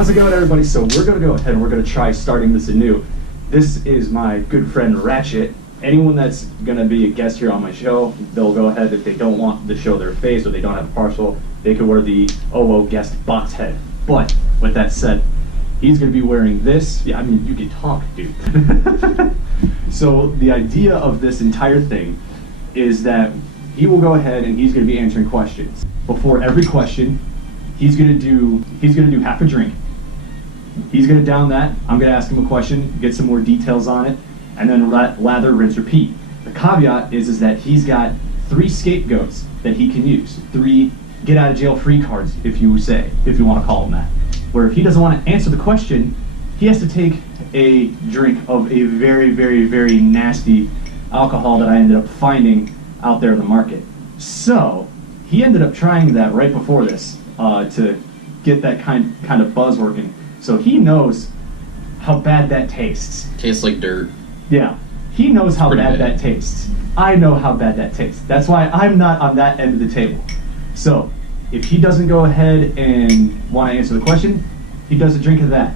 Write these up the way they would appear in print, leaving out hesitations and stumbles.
How's it going, everybody? So we're going to go ahead and we're going to try starting this anew. This is my good friend Ratchet. Anyone that's going to be a guest here on my show, they'll go ahead, if they don't want to show their face or they don't have a partial, they can wear the OO guest box head. But with that said, he's going to be wearing this. Yeah, I mean, you can talk, dude. So the idea of this entire thing is that he will go ahead and he's going to be answering questions. Before every question, he's going to do half a drink. He's going to down that. I'm going to ask him a question, get some more details on it, and then lather, rinse, repeat. The caveat is that he's got 3 scapegoats that he can use. 3 get out of jail free cards, if you want to call them that. Where if he doesn't want to answer the question, he has to take a drink of a very, very, very nasty alcohol that I ended up finding out there in the market. So he ended up trying that right before this to get that kind of buzz working. So he knows how bad that tastes. Tastes like dirt. Yeah, he knows how bad that tastes. I know how bad that tastes. That's why I'm not on that end of the table. So if he doesn't go ahead and want to answer the question, he does a drink of that.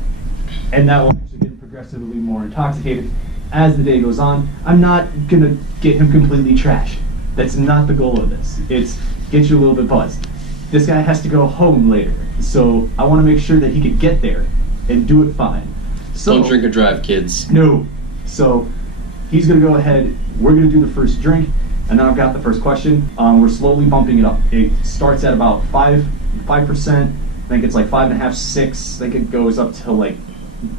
And that will actually get him progressively more intoxicated as the day goes on. I'm not going to get him completely trashed. That's not the goal of this. It's get you a little bit buzzed. This guy has to go home later, so I want to make sure that he could get there and do it fine. So, don't drink or drive, kids. No. So he's going to go ahead. We're going to do the first drink, and then I've got the first question. We're slowly bumping it up. It starts at about 5%. I think it's like 5.5, 6. I think it goes up to like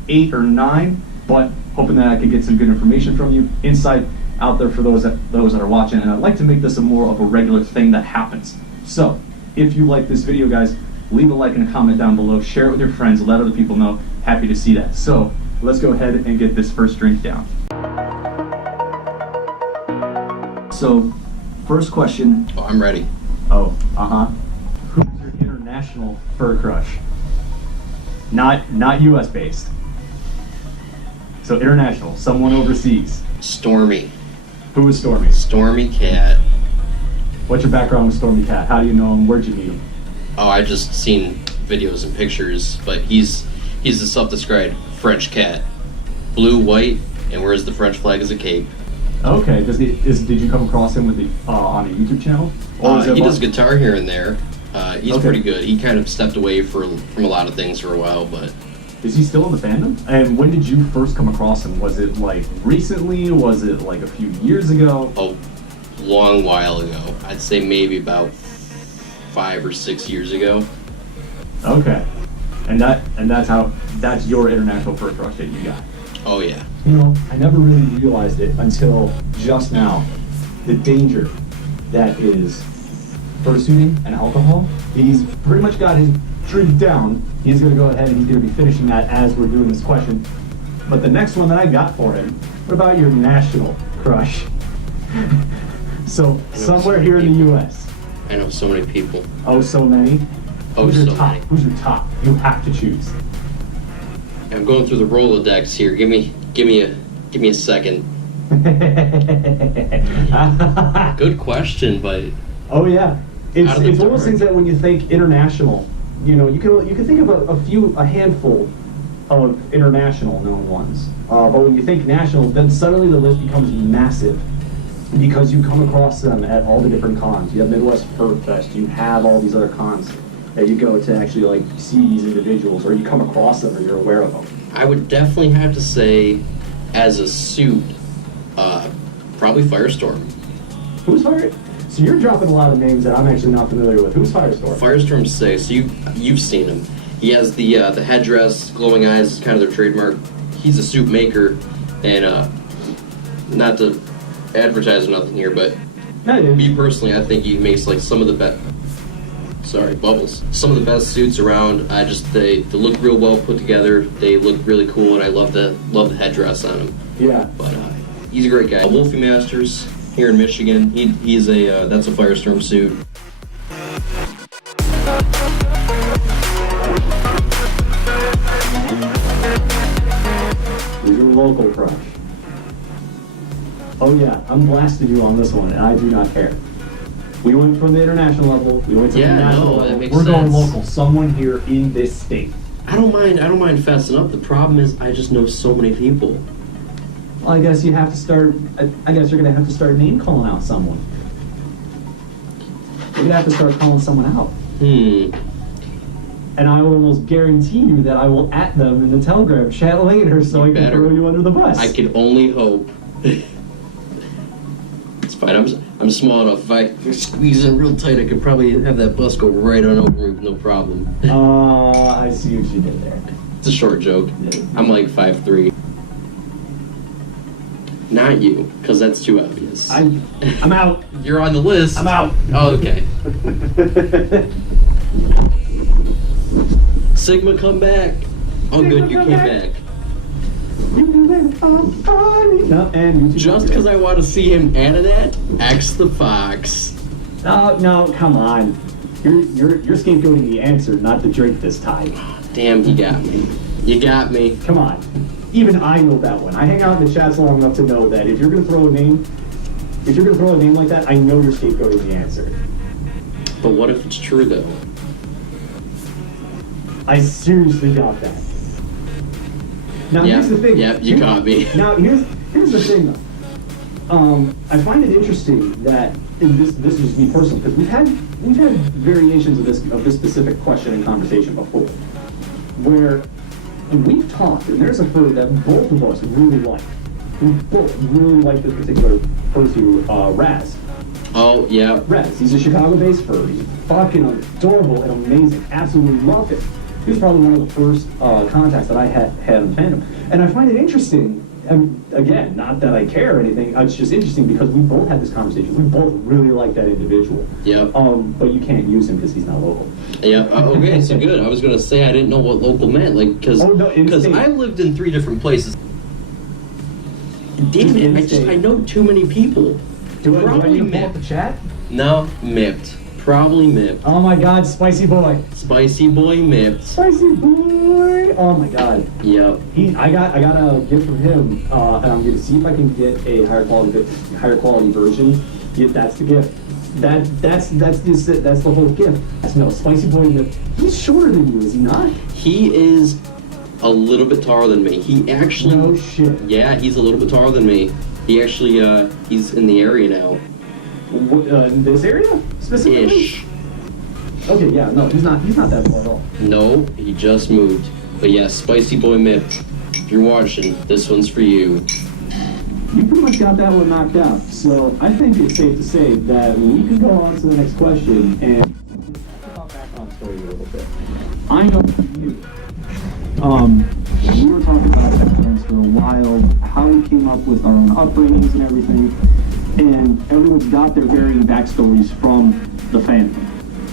8 or 9. But hoping that I can get some good information from you, insight out there for those that are watching. And I'd like to make this a more of a regular thing that happens. So if you like this video, guys, leave a like and a comment down below. Share it with your friends. Let other people know. Happy to see that. So let's go ahead and get this first drink down. So, first question. Oh, I'm ready. Oh, who's your international fur crush? Not U.S. based. So international, someone overseas. Stormy. Who is Stormy? Stormy Cat. What's your background with Stormy Cat? How do you know him? Where'd you meet him? Oh, I just seen videos and pictures, but he's the self-described French cat. Blue, white, and wears the French flag as a cape. Okay. Did you come across him with on a YouTube channel? Or He does guitar here and there. He's pretty good. He kind of stepped away from a lot of things for a while, but... Is he still in the fandom? And when did you first come across him? Was it like recently? Was it like a few years ago? A long while ago. I'd say maybe about 5 or 6 years ago. Okay. And that's your international fur crush that you got. Oh yeah. You know, I never really realized it until just now. The danger that is fursuiting and alcohol. He's pretty much got his drink down. He's going to go ahead and he's going to be finishing that as we're doing this question. But the next one that I got for him, what about your national crush? So somewhere here in the U.S. I know so many people. Oh, so many? Oh, Who's your so top? many. Who's your top? You have to choose. I'm going through the Rolodex here. Give me a second. Good question, but oh yeah, it's one of those things that when you think international, you know, you can think of a handful of international known ones. But when you think national, then suddenly the list becomes massive because you come across them at all the different cons. You have Midwest FurFest. You have all these other cons that you go to actually like see these individuals, or you come across them, or you're aware of them. I would definitely have to say, as a suit, probably Firestorm. Who's Fire? So you're dropping a lot of names that I'm actually not familiar with. Who's Firestorm? Firestorm's sick. So you've seen him. He has the headdress, glowing eyes is kind of their trademark. He's a suit maker, and not to advertise or nothing here, but me personally, I think he makes like some of the best. Sorry, bubbles. Some of the best suits around. They look real well put together. They look really cool, and I love the headdress on him. Yeah. But he's a great guy. Wolfie Masters here in Michigan. He's that's a Firestorm suit. Who's your local crush? Oh yeah, I'm blasting you on this one, and I do not care. We went from the international level, we went to the national level. We're going local, someone here in this state. I don't mind fessing up. The problem is I just know so many people. Well, I guess you have to start. I guess you're gonna have to start name calling out someone. You're gonna have to start calling someone out. And I will almost guarantee you that I will at them in the Telegram chat later, so I can throw you under the bus. I can only hope. It's fine. I'm small enough. If I squeeze in real tight, I could probably have that bus go right on over with no problem. I see what you did there. It's a short joke. I'm like 5'3". Not you, because that's too obvious. I'm out. You're on the list. I'm out. Oh, okay. Sigma, come back. Oh, good, you came back. No, and just because I want to see him out of that, X the Fox. No, come on. You're scapegoating the answer, not the drink this time. Damn, you got me. You got me. Come on. Even I know that one. I hang out in the chats long enough to know that if you're gonna throw a name like that, I know you're scapegoating the answer. But what if it's true though? I seriously doubt that. Now here's the thing. Yep, you caught me. Now here's the thing though. I find it interesting that this is me personally, because we've had variations of this specific question and conversation before, where we've talked, and there's a furry that both of us really like. We both really like this particular fursuit, Raz. Oh, yeah. Raz. He's a Chicago-based furry. He's fucking adorable and amazing. Absolutely love him. He was probably one of the first contacts that I had in fandom. And I find it interesting, again, not that I care or anything, it's just interesting because we both had this conversation. We both really like that individual. Yep. But you can't use him because he's not local. Yeah. Okay, so good. I was going to say I didn't know what local meant, like, because I lived in 3 different places. Damn it, I know too many people. Do I need to pull up the chat? No, MIP'd. Probably MIP'd. Oh my god, Spicy Boy. Spicy Boy MIP'd. Spicy Boy. Oh my god. Yep. I got a gift from him, and I'm gonna see if I can get a higher quality version. Yeah, that's the gift. That's the whole gift. No, Spicy Boy. He's shorter than you, is he not? He is a little bit taller than me. He actually. No shit. Yeah, he's a little bit taller than me. He actually he's in the area now. In this area specifically? Ish. Okay, yeah, no, he's not that far at all. No, he just moved. But yeah, Spicy Boy Mip, if you're watching, this one's for you. You pretty much got that one knocked out. So I think it's safe to say that we can go on to the next question and talk about background story a little bit. I know you. We were talking about backgrounds for a while, how we came up with our own upbringings and everything, and everyone's got their varying backstories from the fandom.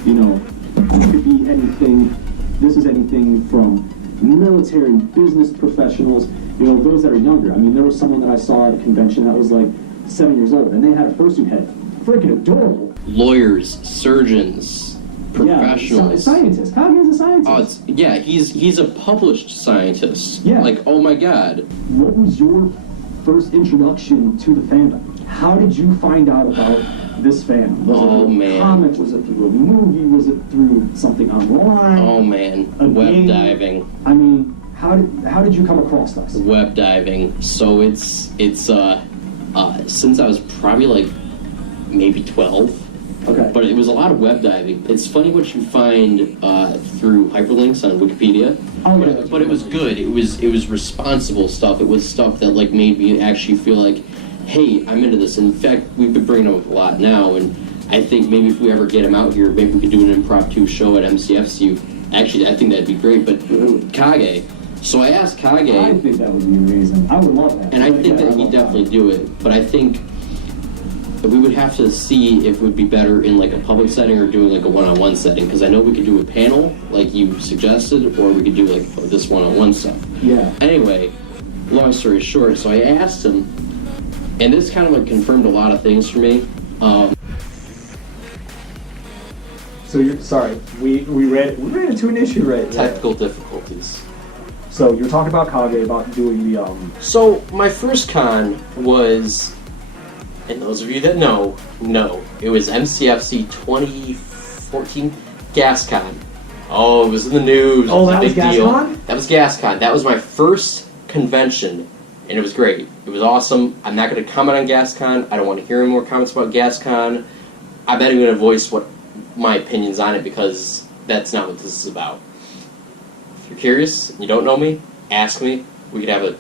You know, it could be anything. This is anything from military, business professionals, you know, those that are younger. I mean, there was someone that I saw at a convention that was like 7 years old, and they had a fursuit head. Freaking adorable. Lawyers, surgeons, professionals. Yeah, scientist. Kage's a scientist. Oh, he's a published scientist. Yeah. Like, oh my god. What was your first introduction to the fandom? How did you find out about this fandom? Was it through a comic? Was it through a movie? Was it through something online? Oh man, web diving. I mean, how did you come across us? Web diving. So it's since I was probably like maybe 12. Okay. But it was a lot of web diving. It's funny what you find through hyperlinks on Wikipedia. Oh, yeah, but it was good. It was responsible stuff. It was stuff that like made me actually feel like, hey, I'm into this. In fact, we've been bringing him up a lot now, and I think maybe if we ever get him out here, maybe we could do an impromptu show at MCFCU. Actually, I think that'd be great. But Kage. So I asked Kage. I think that would be amazing. I would love that. And I think that he'd definitely do it. But I think we would have to see if it would be better in like a public setting or doing like a one-on-one setting, because I know we could do a panel like you suggested, or we could do like this one-on-one stuff. Yeah. Anyway, long story short, so I asked him, and this kind of like confirmed a lot of things for me. So you're sorry, we ran into an issue right there. Technical difficulties. So you're talking about Kage about doing the So my first con was, and those of you that know, it was MCFC 2014 GasCon. Oh, it was in the news. Oh, it was a that was big deal. GasCon? That was GasCon. That was my first convention, and it was great. It was awesome. I'm not going to comment on GasCon. I don't want to hear any more comments about GasCon. I'm not even going to voice what my opinions on it because that's not what this is about. If you're curious and you don't know me, ask me. We could have a,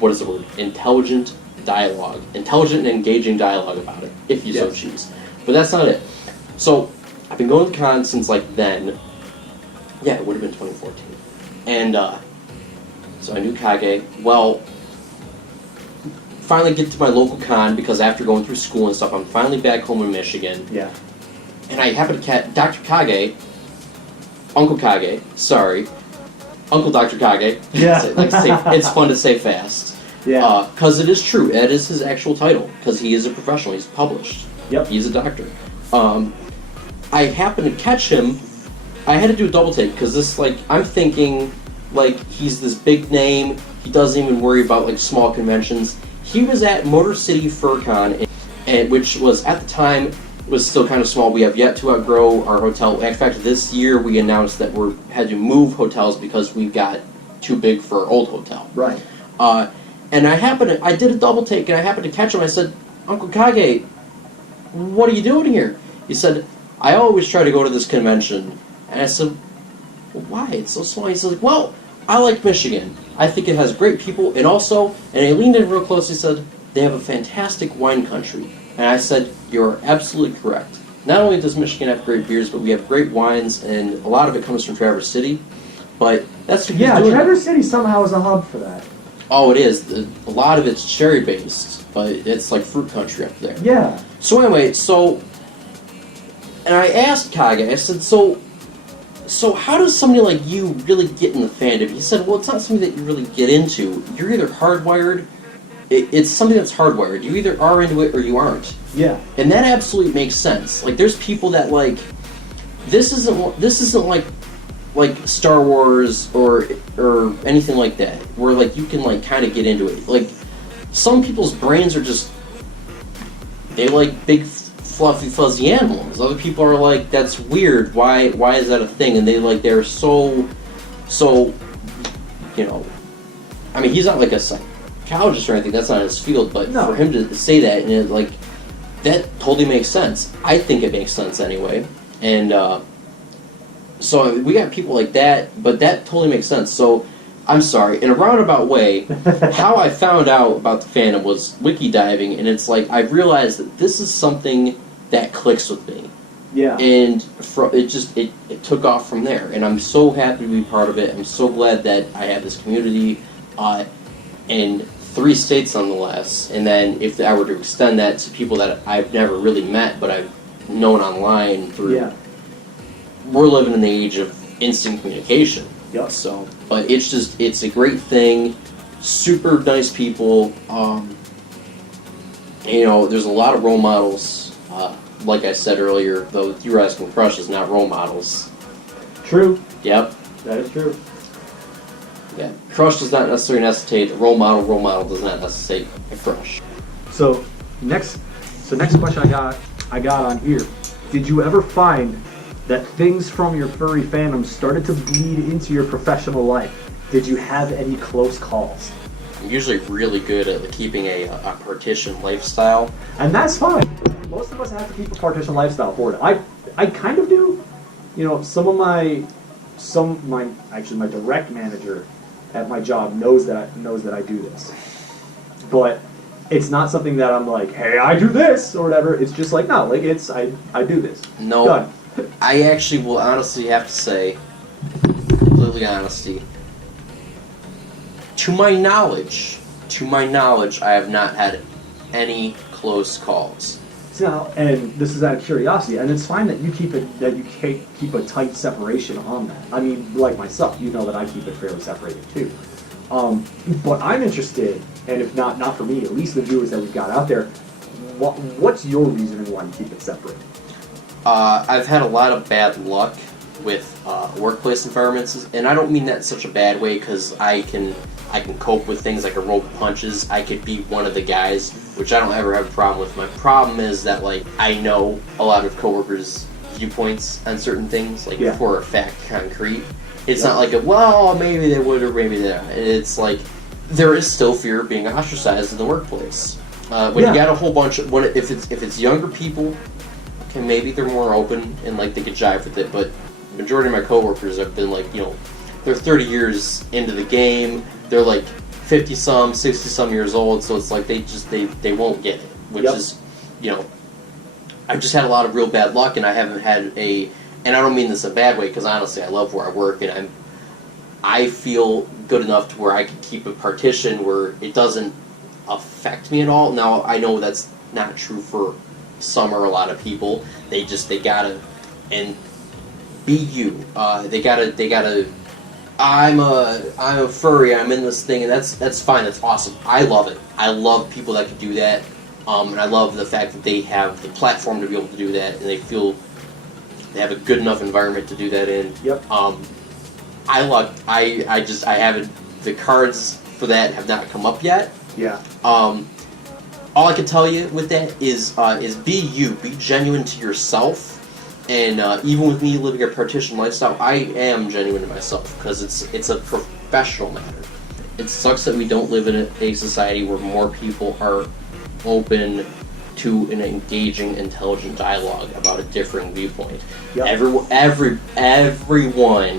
what is the word? Intelligent dialogue. Intelligent and engaging dialogue about it, if you so choose. But that's not it. So, I've been going to con since like then. Yeah, it would have been 2014. And so I knew Kage. Well, finally get to my local con because after going through school and stuff, I'm finally back home in Michigan. Yeah. And I happen to catch Dr. Kage, Uncle Kage, sorry, Uncle Dr. Kage. Yeah. It's fun to say fast. Yeah. Because it is true. That is his actual title. Because he is a professional. He's published. Yep. He's a doctor. I happened to catch him. I had to do a double take because this, like, I'm thinking, like, he's this big name. He doesn't even worry about, like, small conventions. He was at Motor City FurCon, and which was, at the time, was still kind of small. We have yet to outgrow our hotel. In fact, this year we announced that we had to move hotels because we got too big for our old hotel. Right. And I did a double take, and I happened to catch him. I said, Uncle Kage, what are you doing here? He said, I always try to go to this convention. And I said, well, why? It's so small. He said, well, I like Michigan. I think it has great people, and also, and I leaned in real close, he said, they have a fantastic wine country. And I said, you're absolutely correct. Not only does Michigan have great beers, but we have great wines, and a lot of it comes from Traverse City. But that's what he's doing. Traverse City somehow is a hub for that. Oh, it is. A lot of it's cherry-based, but it's like fruit country up there. Yeah. So anyway, and I asked Kage, I said, so how does somebody like you really get in the fandom? He said, well, it's not something that you really get into. You're either hardwired, it's something that's hardwired. You either are into it or you aren't. Yeah. And that absolutely makes sense. Like, there's people that, like, this isn't like Star Wars or anything like that, where, like, you can, like, kind of get into it. Like, some people's brains are just, they like big fluffy fuzzy animals. Other people are like, that's weird, why is that a thing? And they're so, you know, I mean, he's not like a psychologist or anything, that's not his field, but for him to say that, and it, like, that totally makes sense. I think it makes sense anyway. And so we got people like that, but that totally makes sense. So I'm sorry, in a roundabout way, how I found out about the fandom was wiki diving, and it's like I realized that this is something that clicks with me. Yeah. And it took off from there, and I'm so happy to be part of it. I'm so glad that I have this community in 3 states nonetheless. And then if I were to extend that to people that I've never really met, but I've known online through. Yeah. We're living in the age of instant communication. Yep. So, but it's a great thing. Super nice people. You know, there's a lot of role models. Like I said earlier, though you were asking crushes, not role models. True. Yep. That is true. Yeah. Crush does not necessarily necessitate a role model. Role model does not necessitate a crush. So next question I got on here. Did you ever find that things from your furry fandom started to bleed into your professional life? Did you have any close calls? I'm usually really good at keeping a partition lifestyle. And that's fine. Most of us have to keep a partition lifestyle for it. I kind of do. You know, my direct manager at my job knows that I do this. But it's not something that I'm like, hey, I do this or whatever. It's just like, no, like I do this. No. Done. I actually will honestly have to say, completely honesty, to my knowledge, I have not had any close calls. So, and this is out of curiosity, and it's fine that you keep a tight separation on that. I mean, like myself, you know that I keep it fairly separated too. But I'm interested, and if not for me, at least the viewers that we've got out there, what's your reasoning why you keep it separate? I've had a lot of bad luck with workplace environments, and I don't mean that in such a bad way, because I can cope with things like a roll of punches. I could be one of the guys, which I don't ever have a problem with. My problem is that, like, I know a lot of coworkers viewpoints on certain things, like Yeah. for a fact concrete. It's not like well, maybe they would or maybe they not. It's like there is still fear of being ostracized in the workplace. When you got a whole bunch of if it's younger people, okay, maybe they're more open and like they could jive with it. But the majority of my coworkers have been like, they're 30 years into the game. They're like 50-some, 60-some years old. So it's like they won't get it, which is, I've just had a lot of real bad luck, and I haven't had and I don't mean this in a bad way, because honestly, I love where I work, and I feel good enough to where I can keep a partition where it doesn't affect me at all. Now, I know that's not true for some or a lot of people. They gotta, and be you. They gotta, I'm a furry, I'm in this thing, and that's fine, that's awesome. I love it. I love people that can do that, and I love the fact that they have the platform to be able to do that, and they feel they have a good enough environment to do that in. Yep. I haven't, the cards for that have not come up yet. Yeah. All I can tell you with that is be you, be genuine to yourself, and even with me living a partition lifestyle, I am genuine to myself, because it's a professional matter. It sucks that we don't live in a society where more people are open to an engaging, intelligent dialogue about a differing viewpoint. Yep. Everyone,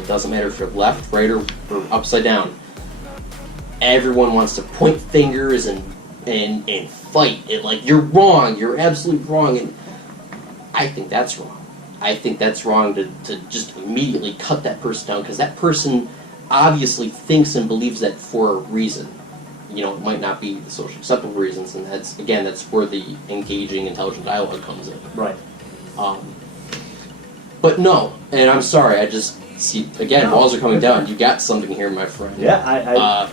doesn't matter if you're left, right, or upside down, everyone wants to point fingers and fight. And like, you're wrong, you're absolutely wrong, and I think that's wrong. I think that's wrong to just immediately cut that person down, because that person obviously thinks and believes that for a reason. It might not be the socially acceptable reasons, and that's where the engaging, intelligent dialogue comes in. Right. But no, and I'm sorry, I just see, again, walls are coming down. You got something here, my friend. Yeah,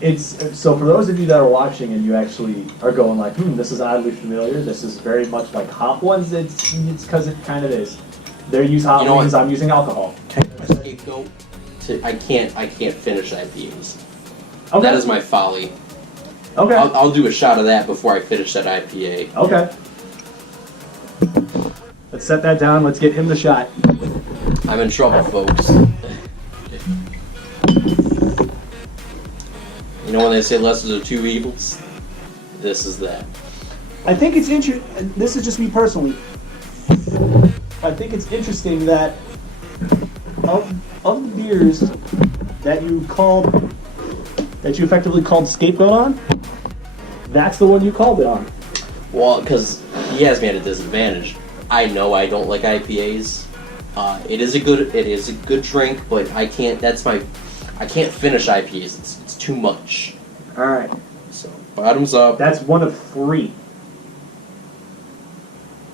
it's so for those of you that are watching and you actually are going like, this is oddly familiar, this is very much like hot ones, it's because it kind of is. They use hot ones, I'm using alcohol. Scapegoat. I can't finish IPAs. Okay. That is my folly. Okay. I'll do a shot of that before I finish that IPA. Okay. Let's set that down. Let's get him the shot. I'm in trouble, folks. When they say lesser of two evils? This is that. I think it's interesting. This is just me personally. I think it's interesting that of the beers that you effectively called scapegoat on, that's the one you called it on. Well, because he has me at a disadvantage. I know I don't like IPAs. It is a good drink, but I can't finish IPAs. It's too much. All right. So bottoms up. That's one of 3.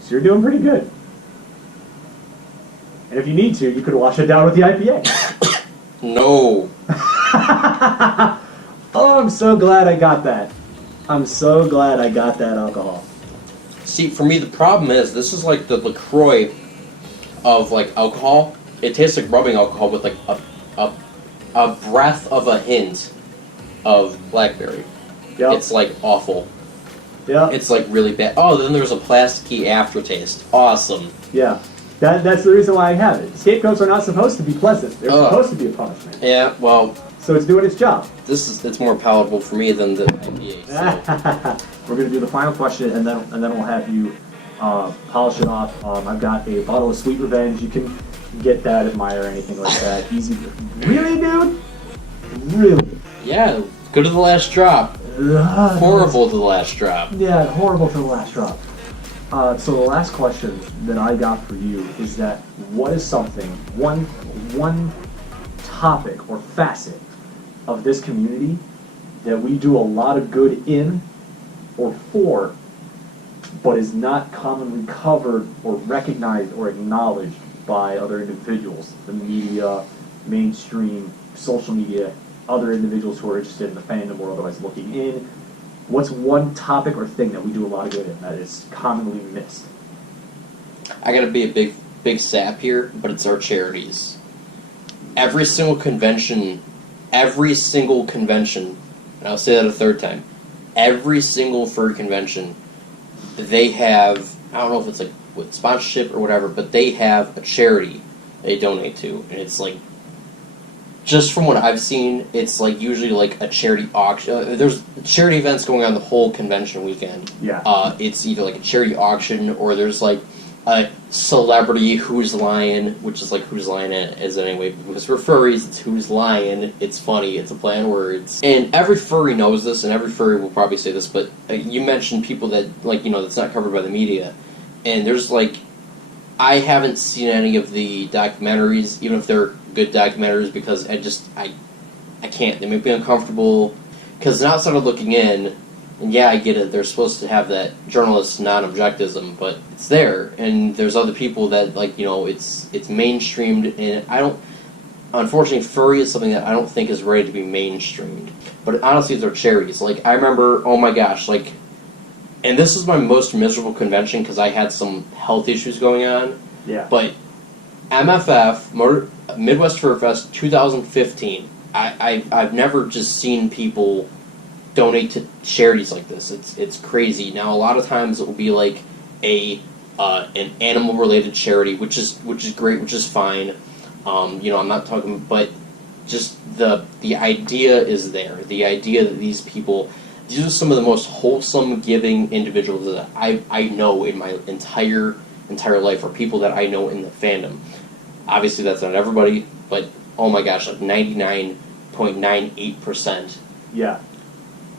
So you're doing pretty good. And if you need to, you could wash it down with the IPA. No. Oh, I'm so glad I got that. I'm so glad I got that alcohol. See, for me, the problem is this is like the LaCroix of like alcohol. It tastes like rubbing alcohol with like a breath of a hint of blackberry. Yep. It's like awful. Yeah. It's like really bad. Oh, then there's a plasticky aftertaste. Awesome. Yeah. That's the reason why I have it. Scapegoats are not supposed to be pleasant. They're supposed to be a punishment. Yeah, well. So it's doing its job. It's more palatable for me than the IPA. So. We're gonna do the final question, and then we'll have you polish it off. I've got a bottle of Sweet Revenge. You can get that at Meijer or anything like that. Easy. Really, dude? Really? Yeah. Good to the last drop. Horrible to the last drop. Yeah, horrible to the last drop. So the last question that I got for you is that what is something, one topic or facet of this community that we do a lot of good in or for, but is not commonly covered or recognized or acknowledged by other individuals, the media, mainstream, social media, other individuals who are interested in the fandom or otherwise looking in? What's one topic or thing that we do a lot of good in that is commonly missed? I gotta be a big sap here, but it's our charities. Every single convention, and I'll say that a third time, every single furry convention, they have, I don't know if it's like with sponsorship or whatever, but they have a charity they donate to, and it's like, just from what I've seen, it's like usually like a charity auction. There's charity events going on the whole convention weekend. Yeah. It's either like a charity auction, or there's like a celebrity Who's Lion, which is like Who's Lion is anyway, because for furries it's Who's Lion. It's funny, it's a play on words. And every furry knows this, and every furry will probably say this, but you mentioned people that, like, that's not covered by the media. And there's like, I haven't seen any of the documentaries, even if they're good documentaries, because I can't. They make me uncomfortable, because an outsider looking in, and yeah, I get it, they're supposed to have that journalist non-objectivism, but it's there, and there's other people that, like, it's mainstreamed, and unfortunately, furry is something that I don't think is ready to be mainstreamed. But honestly, they're charities. Like, I remember, oh my gosh, like, and this is my most miserable convention because I had some health issues going on. Yeah. But MFF, Midwest FurFest 2015, I've never just seen people donate to charities like this. It's crazy. Now, a lot of times it will be like an animal related charity, which is great, which is fine. I'm not talking, but just the idea is there. The idea that these are some of the most wholesome, giving individuals that I know in my entire life, or people that I know in the fandom. Obviously, that's not everybody, but oh my gosh, like 99.98%. Yeah.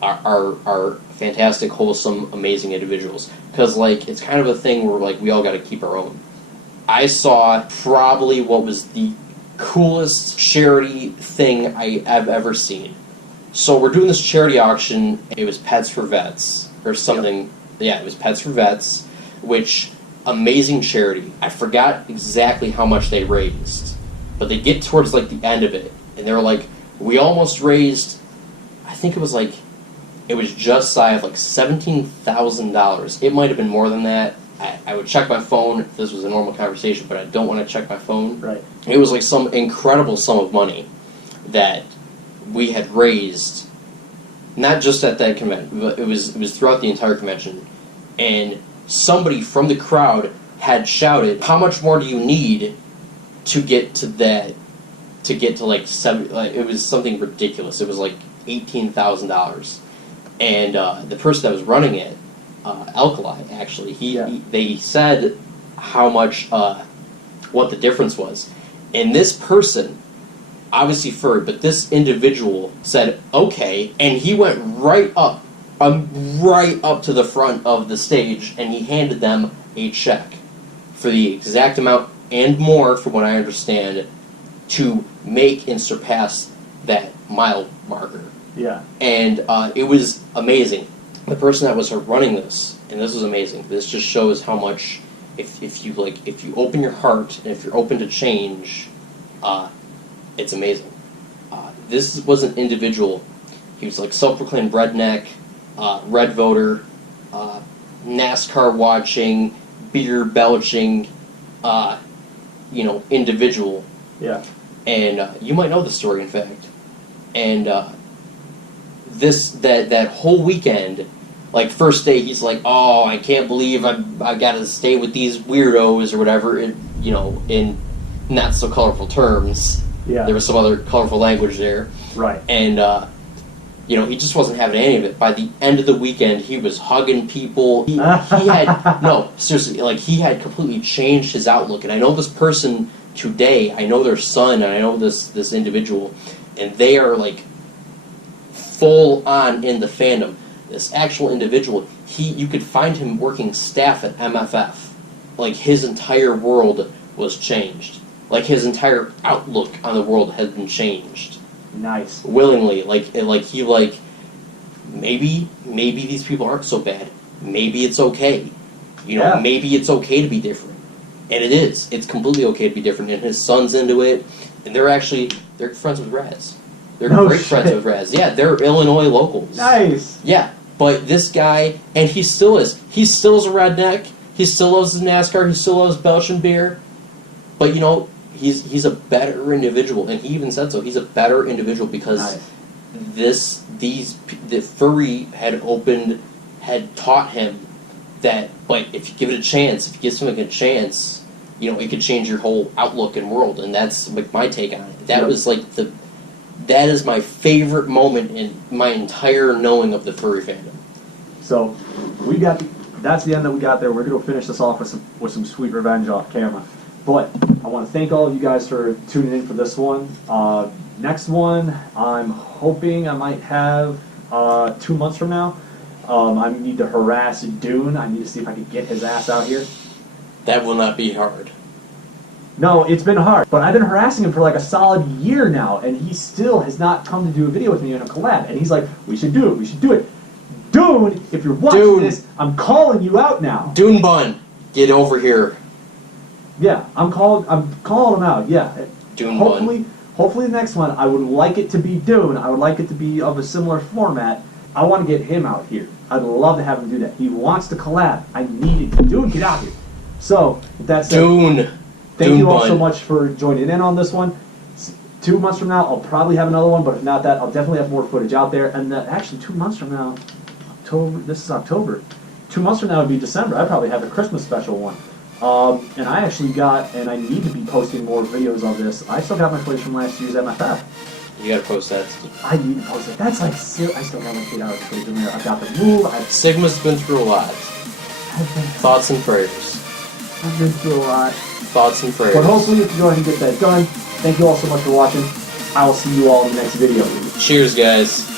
Are fantastic, wholesome, amazing individuals. Because, like, it's kind of a thing where, like, we all got to keep our own. I saw probably what was the coolest charity thing I've ever seen. So we're doing this charity auction. It was Pets for Vets, or something. Yep. Yeah, it was Pets for Vets, which, amazing charity. I forgot exactly how much they raised, but they get towards, like, the end of it, and they were like, we almost raised, I think it was just shy of like $17,000. It might have been more than that. I would check my phone if this was a normal conversation, but I don't want to check my phone. Right. It was like some incredible sum of money that we had raised, not just at that convention, but it was throughout the entire convention. And somebody from the crowd had shouted, "How much more do you need to get to that? To get to like seven?" It was something ridiculous. It was like $18,000. And the person that was running it, Alkali, actually, they said how much, what the difference was. And this person, obviously furry, but this individual said, okay, and he went right up to the front of the stage, and he handed them a check for the exact amount and more, from what I understand, to make and surpass that mile marker. Yeah. And it was amazing. The person that was running this, and this was amazing. This just shows how much, if you open your heart and if you're open to change, it's amazing. This was an individual. He was like self-proclaimed redneck, red voter, NASCAR watching, beer belching, individual. Yeah. And you might know the story, in fact. And that whole weekend, like first day, he's like, "Oh, I can't believe I got to stay with these weirdos," or whatever. In not so colorful terms. Yeah. There was some other colorful language there. Right. And he just wasn't having any of it. By the end of the weekend, he was hugging people. He had no, seriously, like he had completely changed his outlook. And I know this person today. I know their son, and I know this individual, and they are like full on in the fandom. This actual individual, you could find him working staff at MFF. Like his entire world was changed. Like his entire outlook on the world has been changed. Nice. Willingly, maybe these people aren't so bad. Maybe it's okay. Maybe it's okay to be different. And it is. It's completely okay to be different. And his son's into it. And they're friends with Raz. They're great friends with Raz. Yeah, they're Illinois locals. Nice. Yeah, but this guy, and he still is. He still is a redneck. He still loves his NASCAR. He still loves Belgian beer. But he's a better individual, and he even said so. He's a better individual because the furry had taught him But if you give it a chance, if you give something a chance, you know, it could change your whole outlook and world, and that's like my take on it. That was like that is my favorite moment in my entire knowing of the furry fandom. So that's the end that we got there. We're going to finish this off with some sweet revenge off camera. But I want to thank all of you guys for tuning in for this one. Next one, I'm hoping I might have 2 months from now. I need to harass Doon. I need to see if I can get his ass out here. That will not be hard. No, it's been hard. But I've been harassing him for like a solid year now, and he still has not come to do a video with me in a collab. And he's like, we should do it, we should do it. Doon, if you're watching this, I'm calling you out now. Doon Bun, get over here. Yeah, I'm calling him out, yeah. Doon Bun. Hopefully the next one, I would like it to be Doon. I would like it to be of a similar format. I want to get him out here. I'd love to have him do that. He wants to collab. I need it. Doon, get out here. So, that's it. Doon. Thank you all so much for joining in on this one. 2 months from now, I'll probably have another one, but if not that, I'll definitely have more footage out there. And actually, 2 months from now, this is October. 2 months from now would be December. I probably have a Christmas special one. And I actually and I need to be posting more videos of this. I still got my footage from last year's MFF. You gotta post that. I need to post it. That's like, I still got like 8 hours of footage in there. I've got the move. Sigma's been through a lot. Thoughts and prayers. I've been through a lot. Thoughts and prayers. But hopefully we can go ahead and get that done. Thank you all so much for watching. I will see you all in the next video. Cheers, guys.